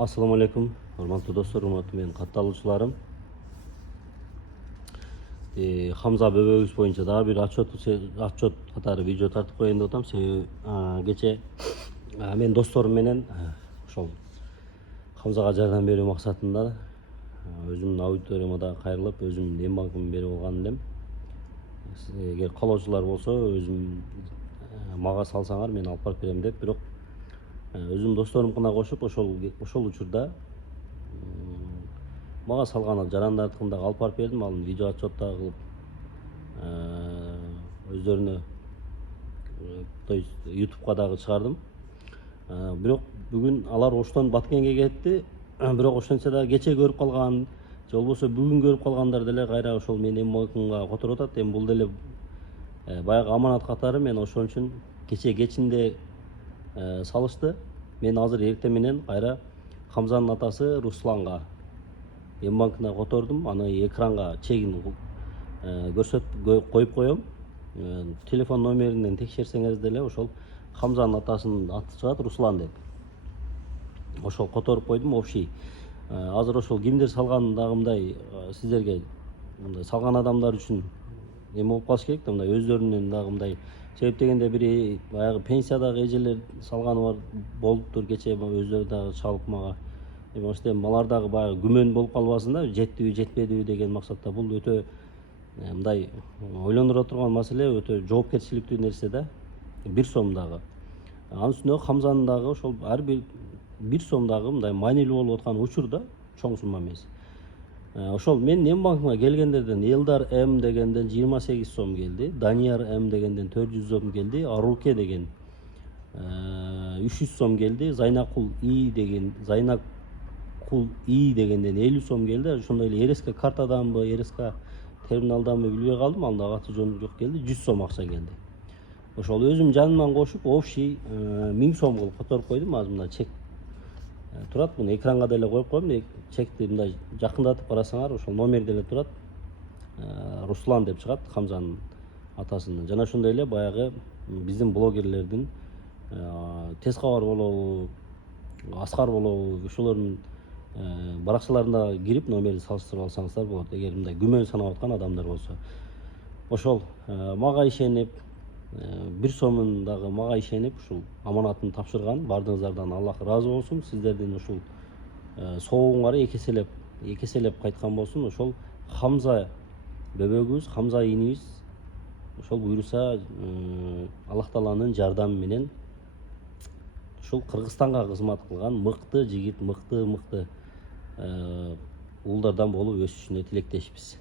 Assalamu alaikum, урматтуу достор, урматтуу менин катталуучуларым. Хамза бөбөгүбүз боюнча дагы бир отчет катары видео тартып коеюн деп атам. Себеби кече мен досторум менен ошол Хамзага жардам берүү максатында өзүмдүн аудиторияма да кайрылып, өзүмдүн эм банкымды берип алган элем. Эгер каалоочулар болсо, өзүм мага салсаңар мен алып барып берем деп, бирок өзүм досторумкуна кошуп, ошол учурда мага салган жарандардыкын дагы алып барып бердим. Ал видео отчет дагы кылып өздөрүнө, то есть YouTube'га дагы чыгардым. Бирок бүгүн алар оштон Баткенге кетти. Бирок ошентсе дагы кече көрүп калган, же болбосо бүгүн көрүп калгандар деле кайра ошол менин эм банкымга которуп атат. Эми бул деле баягы аманат катары. Мен ошон үчүн кече кечинде салышты. Мен азыр эртең менен кайра Хамзанын атасы Русланга эм банкына котордум. Аны экранга чегин көрсөтүп коюп коем. Телефон номеринен текшерсеңер деле ошол Хамзанын атасынын аты чыгат, Руслан деп. Ошол которуп койдум, общий. Азыр ошол кимдир салган дагы мындай сиздерге мындай салган адамдар үчүн эме болуп калыш керек да, мындай өздөрүнүн дагы мындай. Себеп дегенде бири баягы пенсиядагы эжелер салганы бар болуптур, кече өздөрү дагы чалып мага. Эми алар дагы баягы күмөн болуп калбасын да, жеттиби жетпедиби деген максатта. Бул өтө мындай ойлондура турган маселе, өтө жоопкерчиликтүү нерсе да. 1 сом дагы. Анын үстүнө Хамзанын дагы ошол ар бир 1 сом дагы мындай маанилүү болуп аткан учур да, чоң сумма эмес. Ошол менин эм банкыма келгендерден Элдар М дегенден 28 сом келди, Данияр М дегенден 400 сом келди, Аруке деген 300 сом келди, Зайнакул И дегенден 50 сом келди. Ошондой эле РСК картаданбы, РСК терминалданбы билбей калдым, ал дагы аты жөнү жок келди, 100 сом акча келди. Ошол өзүм жанымдан кошуп, общий 1000 сом кылып которуп койдум. Азыр мына чек турат, муну экранга деле коюп коем. Чекти мындай жакындатып карасаңар, ошол номер деле турат. Руслан деп чыгат, Хамзанын атасынын. Жана ошондой эле баягы биздин блогерлердин Тез кабар болобу, Аскар болобу, ошолордун баракчаларына кирип номерди салыштырып алсаңыздар болот, эгер мындай күмөн санап аткан адамдар болсо. Ошол мага ишенип, 1 сомун дагы мага ишенип ушул аманатын тапшырган бардыгыңыздардан Аллах ыраазы болсун. Сиздердин ушул соогуңар экеселеп кайткан болсун. Ошол Хамза бөбөгүбүз, Хамза инибиз ошол буйруса Аллах Тааланын жардамы менен ушул Кыргызстанга кызмат кылган мыкты жигит, мыкты уулдардан болуп өсүшүнө тилектешпиз.